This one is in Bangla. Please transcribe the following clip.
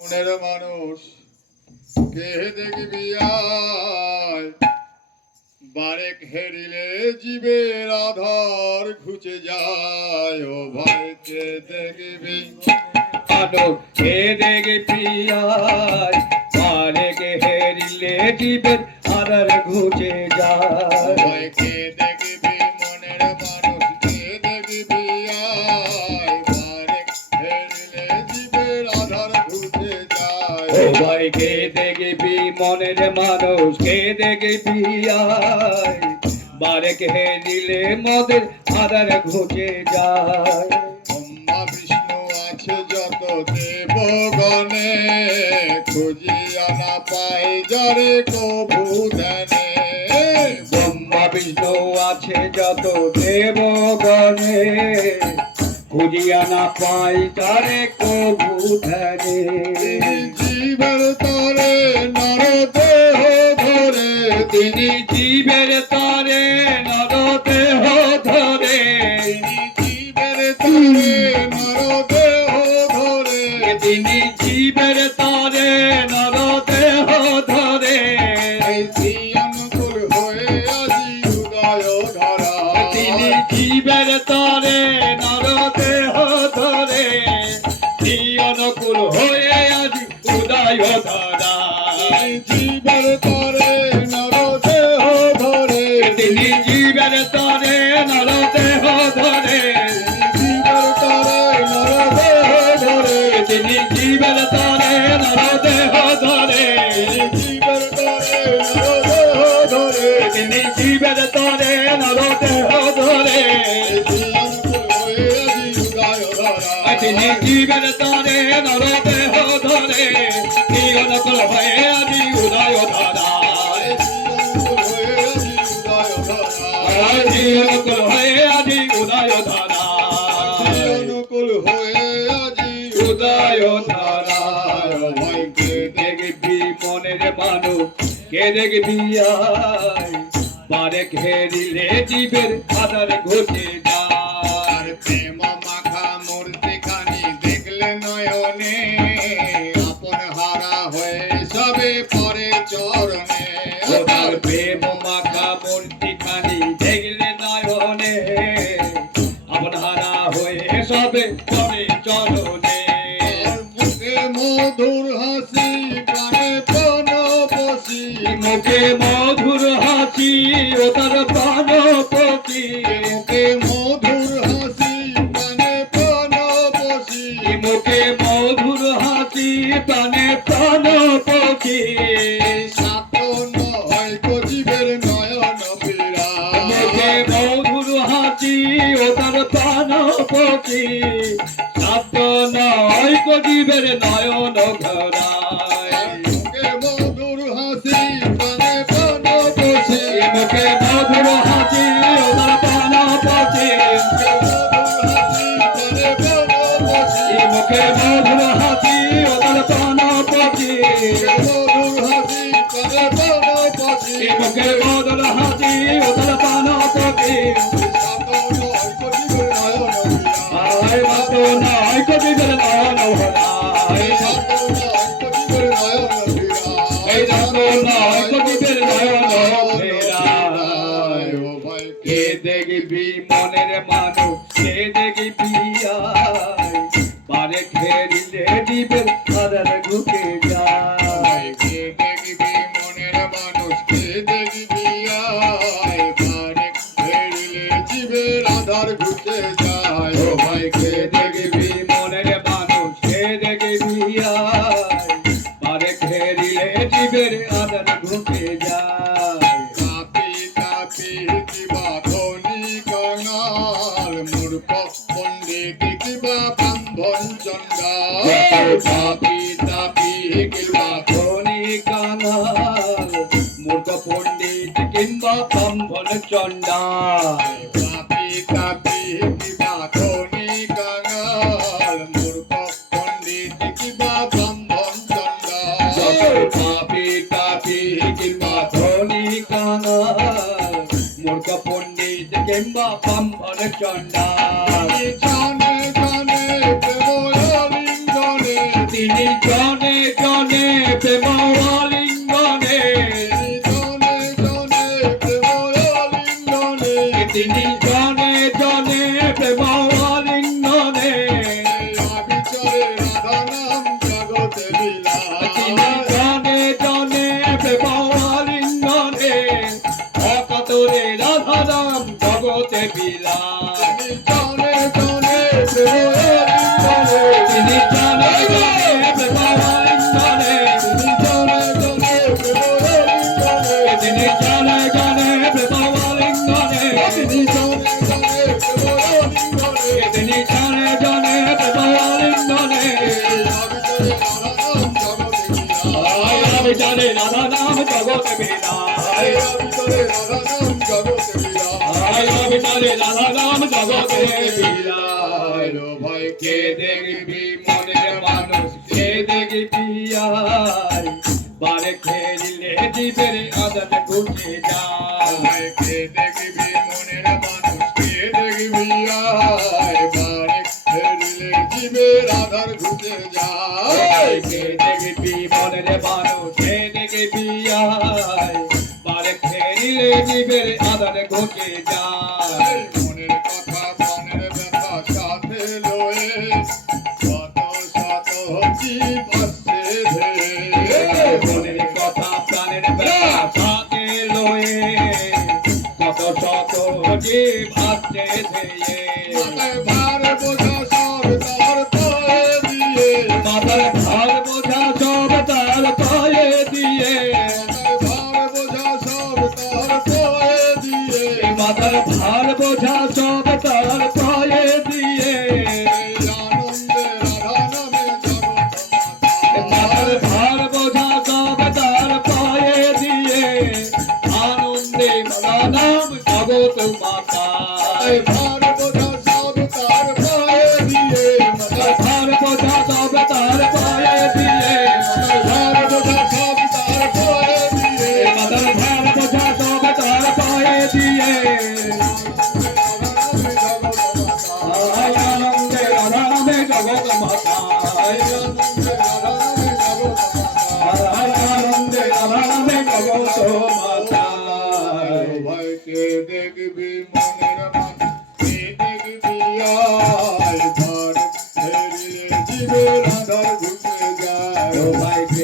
মনের মানুষ কে দেখবি আয়, বারেক হেরিলে জীবের আধার ঘুচে যায়। ও ভাই কে দেখবি মানুষ কে দেখবি আয়, বারেক হেরিলে জীবের আধার ঘুচে যায়। ভাই কে দেখবি মনের মানুষ কে দেখবি আয়, বারেক হেরিলে জীবের আধার ঘুচে যায়। ও ভাই কে দেখবি মনের মানুষ কে দেখবি আয়, বারেক হেরিলে মদের আধার ঘুচে যায়। ব্রহ্মা বিষ্ণু আছে যত দেবগণে, খুঁজিয়া না পাই যারে কভু ধ্যানে। ব্রহ্মা বিষ্ণু আছে যত দেবগণে, খুঁজিয়া না পাই তারে কভু ধ্যানে। জীবের তরে নর দেহ ধরে, তিনি জীবের তরে নর দেহ ধরে, জীবের তরে নর দেহ ধরে, তিনি জীবের তরে নর দেহ ধরে। অনুকূল হয়ে আজি উদয় ধরা। তিনি জীবের তরে নর দেহ ধরে, অনুকূল হয়ে আজি উদয় ধরা। জীবের তরে নর দেহ ধরে, তিনি জীবের তরে নর দেহ ধরে, জীবের তরে নর দেহ ধরে, তিনি জীবের তরে নর দেহ ধরে, জীবের তরে নর দেহ ধরে। তিনি জীবের তরে নর দেহ ধরে, তিনি জীবের তরে নর দেহ ধরে, অনুকূল হয়ে আজি উদয় ধরা। অনুকূল হয়ে আজি উদয় ধরা, অনুকূল হয়ে আজি উদয় ধরা। কে দেখবি মনের মানুষ কে দেখবি আয়, বারেক হেরিলে জীবের আধার ঘটে যায়। প্রেম মাখা মূর্তি খানি দেখলে নয়নে, আপন হারা হয়ে সবে পরে চরণে। তার প্রেম মাখা মূর্তি খানি দেখলে নয়নে, আপনারা হয়ে সবে পরে চরণে। মুখে মধুর হাসি প্রাণে প্রাণ বসি, মুখে মধুর হাসি ও তার প্রাণপতি, মুখে মধুর হাসি প্রাণে প্রাণ বসি। মুখে মধুর হাসি প্রাণে প্রাণপতি। সাতন হয় কজিবের নয়ন পীড়া, মুখে মধুর হাসি ও তার প্রাণপতি, সাত নয় কজিবের নয়ন ঘরায়। মুখে মধুর হাসি প্রাণে প্রাণ বসি, মুখে মধুর হাসি ও তার প্রাণপতি, মুখে মধুর হাসি ও তার প্রাণপতি, মুখে মধুর হাসি ও তার প্রাণপতি। আয় মাত নয় কবিদের নয়ন ভরায়, এই রাত নয় কবিদের নয়ন ফেরায়। কে দেখবি মনের মানুষ কে দেখবি আয়, বারেক হেরিলে জীবের আধার ঘুচে যায়। ঘুরতে যায়। ও ভাই কে দেখবি মনের মানুষ কে দেখবি আয়, বারেক হেরিলে জীবের আধার ঘুচে যায়। কাপি কাপি কিবা ধনী কাঙাল, মূর্খ পণ্ডিত কিবা ব্রাহ্মণ চণ্ডাল। কাপি তাপি কিংবা ধনী কাঙাল, মূর্খ পণ্ডিত কিংবা ব্রাহ্মণ চণ্ডাল। কাপি কাপি কিবা ধনী কাঙাল, মূর্খ পণ্ডিত কিবা ব্রাহ্মণ চণ্ডাল। কাপি কাপি কিংবা ধনী কাঙাল, মূর্খ পণ্ডিত কিংবা ব্রাহ্মণ চণ্ডাল। জানে জানে প্রেম লিঙ্গনে, তিনি জনে জনে জনে প্রেম আলিঙ্গনে জনে জনে প্রেম আলিঙ্গনে তিনি জনে জনে প্রেম আলিঙ্গনে আবিচারে রাধা নাম জগতে তিনি বিলায় জনে জনে প্রেম আলিঙ্গনে অকাতরে রাধা নাম জগতে বিলায় জনে জনে প্রেম আলিঙ্গনে তিনি জনে জনে প্রেম আলিঙ্গনে জনে জনে প্রেম আলিঙ্গনে তিনি জনে জনে প্রেম আলিঙ্গনে জনে জনে প্রেম আলিঙ্গনে তিনি জনে জনে প্রেম আলিঙ্গনে আবিচারে রাধা নাম জগতে বিলায় বিচারে রাধা নাম জগতে ভাই কে দেখবি মনের মানুষ কে দেখবি আয় বারে খেলিলে জীবের আদত ঘুচে যায় কে দেখবি মনের মানুষ কে দেখবি আয় বারে ফেরিলে জীবের আধার ঘুচে যায় কে দেখবি মনের মানুষ কে দেখবি আয় বারে খেলিলে জীবের আদত ঘুচে যায় মনের কথা মনের ব্যথা সাথে লয়ে কত শত জীব আসছে ধেয়ে মনের কথা প্রাণের ব্যথা সাথে লয়ে কত শত জীব আসছে ধেয়ে মাথায় ভার বোঝা সব তার পায়ে দিয়ে মাথার ভার বোঝা সব তার পায়ে দিয়ে মাথায় ভার বোঝা সব তার পায়ে দিয়ে মাথার ভার বোঝা সব তার পায়ে দিয়ে আনন্দে মাতা নাম জগৎ মাতা ভার বোঝা সব তার পায়ে দিয়ে ভার বোঝা সব তার পায়ে দিয়ে ভার বোঝা সব তার পায়ে দিয়ে মাতার ভার বোঝা সব তার পায়ে দিয়ে আনন্দে রাধা নামে জগৎ মাতা আনন্দে রাধা নামে জগৎ মাতা ভাইকে দেখবি মনের কে দেখবি আয় ভার ফেরিলে জীবের আধার ঘুচে যায় ভাইকে